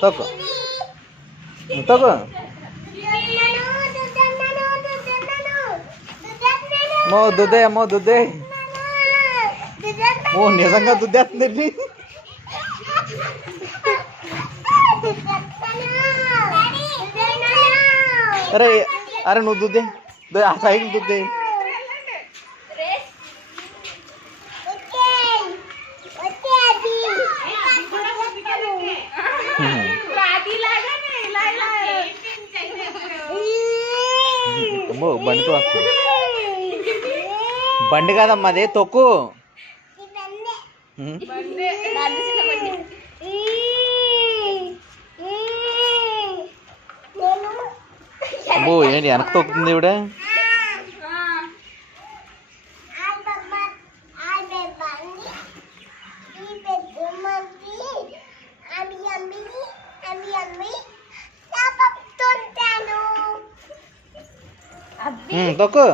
తొక్కు తొక్కు. మో దుద్దే అమ్మో దుద్దే. ఓ నిజంగా దుద్దేస్తుంది. అరే అరే నువ్వు దుద్దే ఆ సైకిల్ దుద్దే. అమ్మో బండితో వస్తుంది. బండి కాదమ్మా అదే తొక్కు. అబ్బో ఏంటి వెనక్కి తొక్కుతుంది ఇవిడ. తొక్కు.